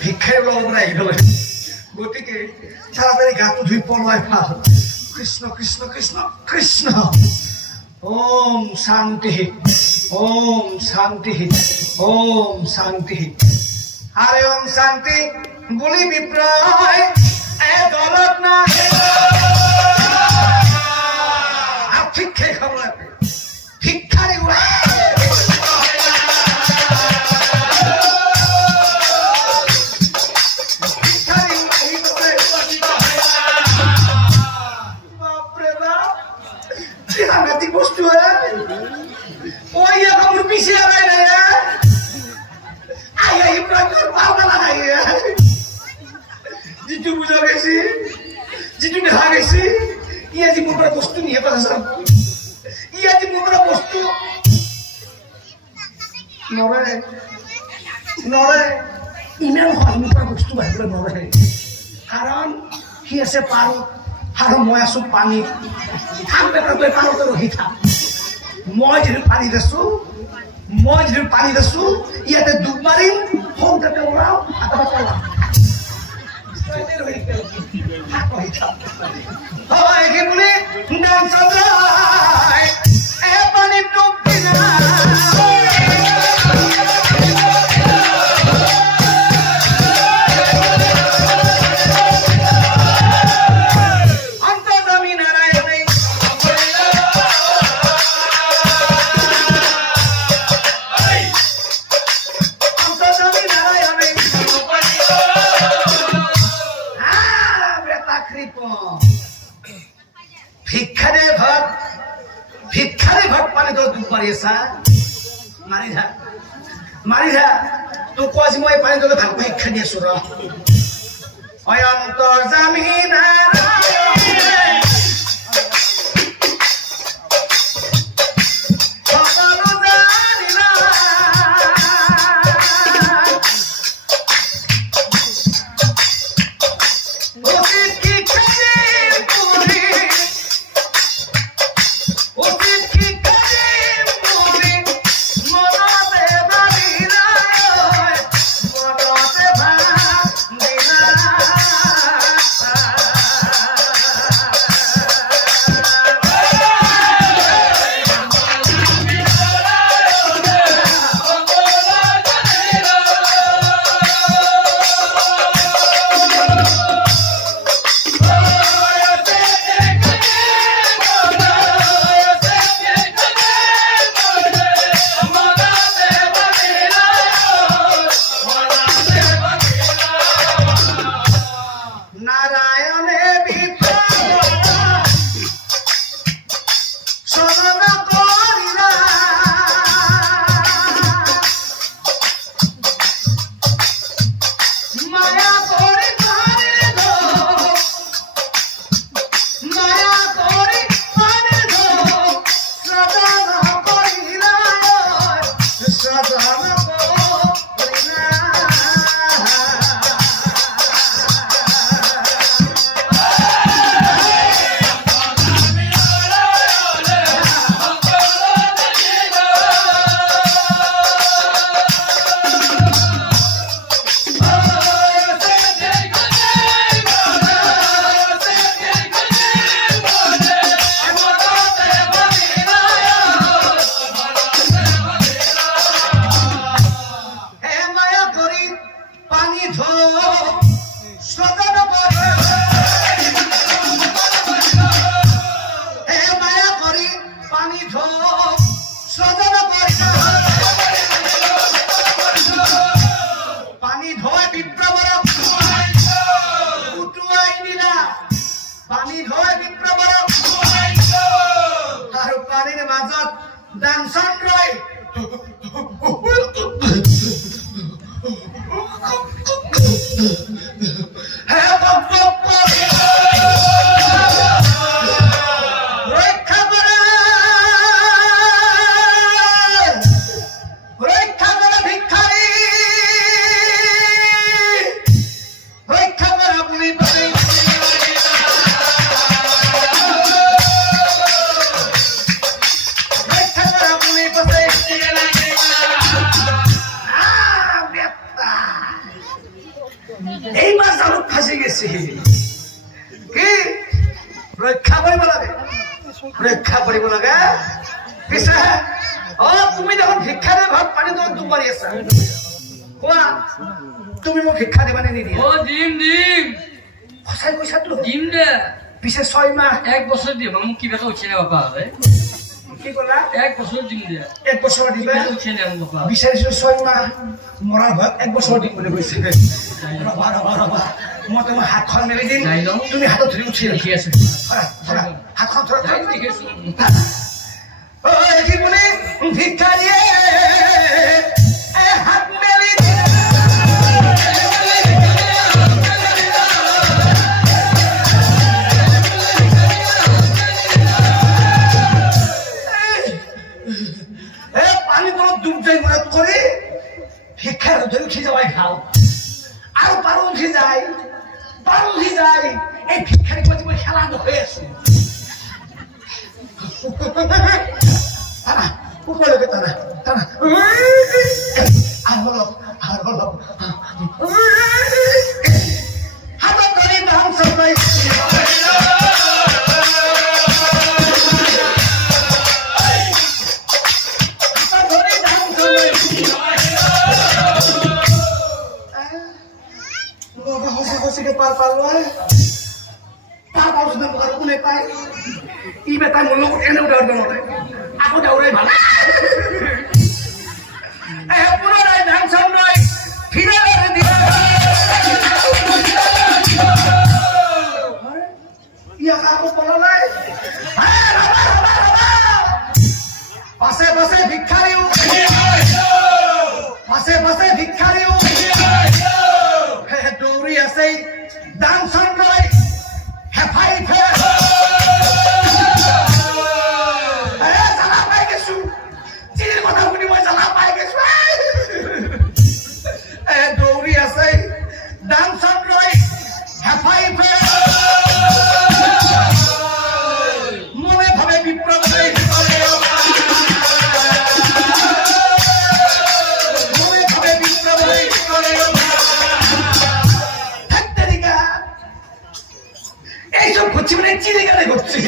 ভিক্ষার লগ্নাই গেলে গতিকে তাড়াতাড়ি গাটো ধুই পড়ায় ভাল কৃষ্ণ কৃষ্ণ কৃষ্ণ কৃষ্ণ ওম শান্তি ওম শান্তি ওম শান্তি আরে ওম শান্তি বলি বিপ্রয় এ দলত না ভিক্ষাই খাবো লাগবে ভিক্ষারি বস্তু ওই এখন পিছিয়ে জিতু বুঝা গেছি জিতু দেখা গেছি ইয়াজি মোটা বস্তু নিয়ে পাশা ইয়াজি মোটা বস্তু নরে নরে ইমান হয় মোটা বস্তু বাহিৰে নৰে কাৰণ সি আছে পাৰ আৰু মই আছো পানীত থাক বেটাকৈ পাৰতে ৰখি থাক মই যিটো পানী দিছো ইয়াতে ডুব মাৰিম সৌতে ওলাও আটাবা পলাম কি বুলি পানীত ডুব দিনা ভিক্ষারে ঘট পানি তো ডুব মারিয়েছা মারি যা তো কোয়াজি মই পানি তো থাকবো ভিক্ষা নিয়ে সুর অন্তর জামিন ডান্সন রয় এই মাছ জালত ফাঁসি গেছে কি রক্ষা কৰিব লাগে ৰক্ষা কৰিব লাগে পিছে তুমি দেখোন ভিক্ষা দিয়ে ভাত পানী তোমাক দুখ মাৰি আছা কোৱা তুমি মোক ভিক্ষা দিবানে নিদিয়া দিম দিম সঁচাই কৈছাতো দিম দে পিছে 6 মাহ 1 বছর দিব মোক কিবা উঠে না বাবা কি ক'লা 1 বছর দিম দে 1 বছৰ দিবা উঠে না বাবা বিচাৰিছো 6 মাহ মৰাৰ ভয় 1 বছৰ দিম বুলি কৈছে ৰবা ৰবা ৰবা মই তোমাৰ হাতখন মেলি দিম তুমি হাতত ধৰি উঠি ঠিক আছে হাতখন ধৰা ঠিক আছে কি বলে ভিক্ষা দিয়ে হাত মেলি দিয়ে পানি তলত ডুব যাই মনত করে ভিক্ষার ধরে উঠে যাওয়াই খাও আর পারো উঠে যায় এই ভিক্ষার প্রতি খেলা হয়ে আছে উপলকে তারা আর হলো হাতে ধরে ধান সবাই পার পারলো তার পাউসুদের মুখে কোনে পায় ই বেটা মোৰ লগত এনে উঠাৰ দমতে আকৌ দৌৰাই ভাল পুনৰাই ধান চাউল নাই ফিরে দিয়া ইয়াক আকৌ পলা নাই পাছে পাছে ভিক্ষাৰীও দৌৰি আছে দান চাউল নাই হেফাই জ্বালা পাই গেছো চিৰিৰ কথা শুনি মই জ্বালা পাই গেছো দৌৰি আছে দান চাউল নাই হেফাই মনে ভাবে বিপ্লৱ এইসব করছি মানে চিড়ে গেলে করছি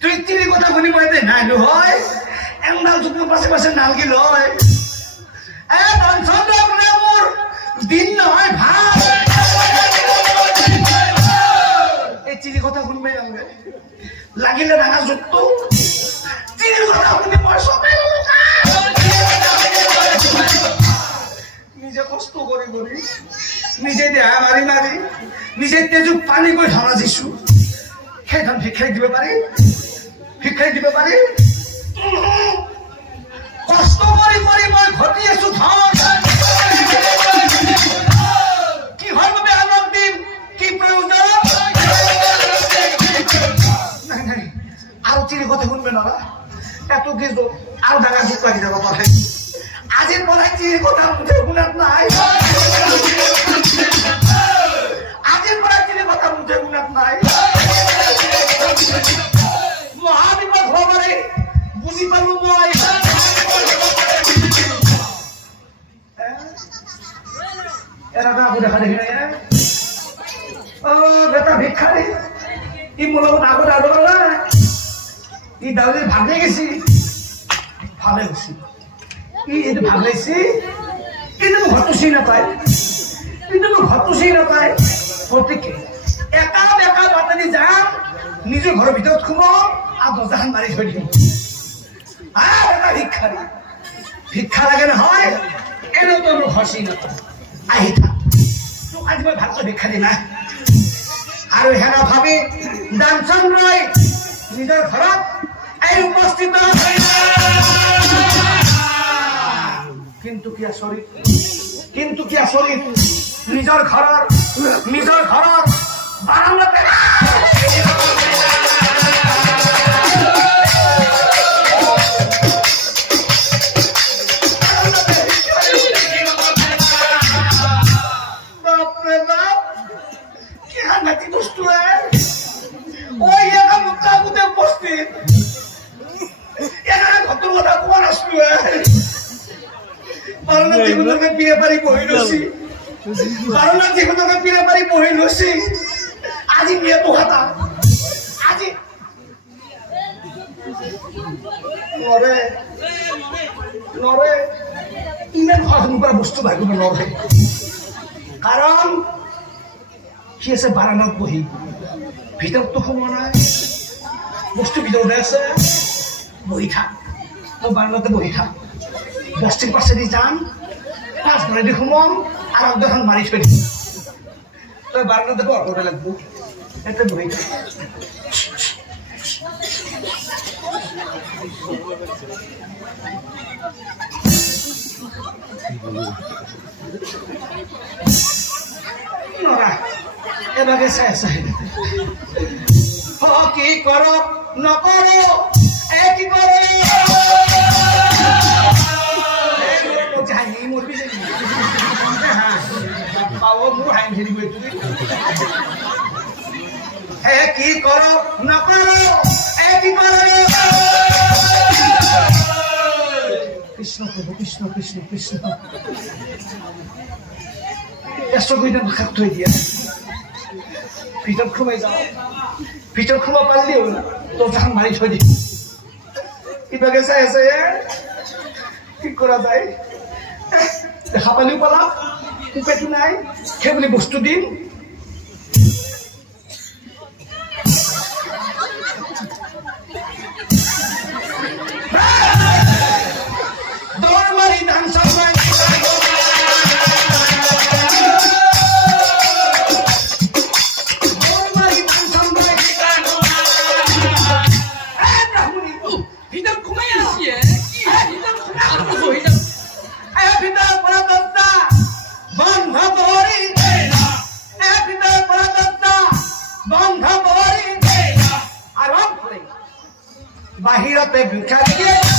তুই চিড়ি কথা বলি বলতে নাই হয় এমন যুদ্ধ পাশে পাশে নালগি লয় মোর দিন নয় ভাই এই চিড়ি কথা শুনবে লাগিলে ডাঙা যুক্ত চিড়ির কথা শুনি মই সবাই নিজে কষ্ট করে নিজে দেহা মারি নিজে তেজু পানি গৈ ধৰা দিছো সেইখন ভিক্ষাই দিব পাৰি কষ্ট কৰি মই ঘটি আছো ধন কিহৰ বাবে আনক দিম কি প্ৰয়োজন নাই আৰু চিৰি কথা শুনবে নৰা এত কিছু আৰু ডাঙৰ দুখ লাগি যাব পাৰে আজিৰ পৰাই চিৰিৰ কথা মুঠে শুনাত নাই মহাবিপদ হব পাৰে বুজি পালো মই দেখা দেখি নাই বেটা ভিক্ষাৰী ই মোৰ লগত আগত আদৰ নাই ই দাউলি ভাগে গেছি ভালে গৈছি ই এইটো ভাগলাইছি কিন্তু মোৰ ঘৰটো চিনি নাপায় গতিকে একা বেকা বাটেদি যাম নিজৰ ঘৰৰ ভিতৰত সোমাম আৰু দৰ্জাখন মাৰি থৈ দিম এটা ভিক্ষা লাগে নহয় এনেও তই মোৰ ঘৰ চিনি নাপায় আহি থাক তোক আজি মই ভালকৈ ভিক্ষা দিম আৰু হেৰা ভাবি দান চান লৈ নিজৰ ঘৰত এই উপস্থিত কিন্তু কি আচৰিত নিজৰ ঘৰৰ বাৰান্দাতে বাপৰে বাপ কি সাংঘাতিক বস্তু ওই একা মুদ্রা গুতে উপস্থিত এখানে ঘটর কথা কোন আসলো জীবনকে বিয়ে বাড়ি বহি রয়েছি বারোনা যেহেতুকে পিড়ে পারি বহি লৈছে আজি বিয়ে পোহাতা আজি নৰে নৰে ইমান সহজ পৰা বস্তু ভাবিব নৰে কাৰণ সি আছে বাৰান্দাত বহি ভিতৰততো সোমোৱা নাই বস্তু ভিতৰতে আছে বহি থাক তই বাৰান্দাতে বহি থাক বস্তিৰ পাছেদি যাম পাঁচ ধৰেদি সোমাম আৰু আগখন মাৰি থৈ দিম তই বাৰান্দাতে বৰ কৰিব লাগিব এতে বহি থাক নৰা এবাগে চাই চাই কি কৰ নকৰো কি কৰে হাঁহি মৰবি পাব মোৰ হাঁহি ধৰিব কি কৰ নকৰো কি কৰে কৃষ্ণ প্ৰভু কৃষ্ণ কৃষ্ণ কৃষ্ণ এশকৈটা ভাষাত থৈ দিয়া ভিতৰত সোমাই যাওঁ ভিতৰত সোমাব পাৰিলি হ'ল দৰ্জাখন মাৰি থৈ দিম কিবাকে চাই আছে কি কৰা যায় দেখা পালিও পালা পোকেটো নাই সেই বুলি বস্তু দিম দৌৰ মাৰি ধান চাপাই বাহিৰতে ভিক্ষা দিয়ে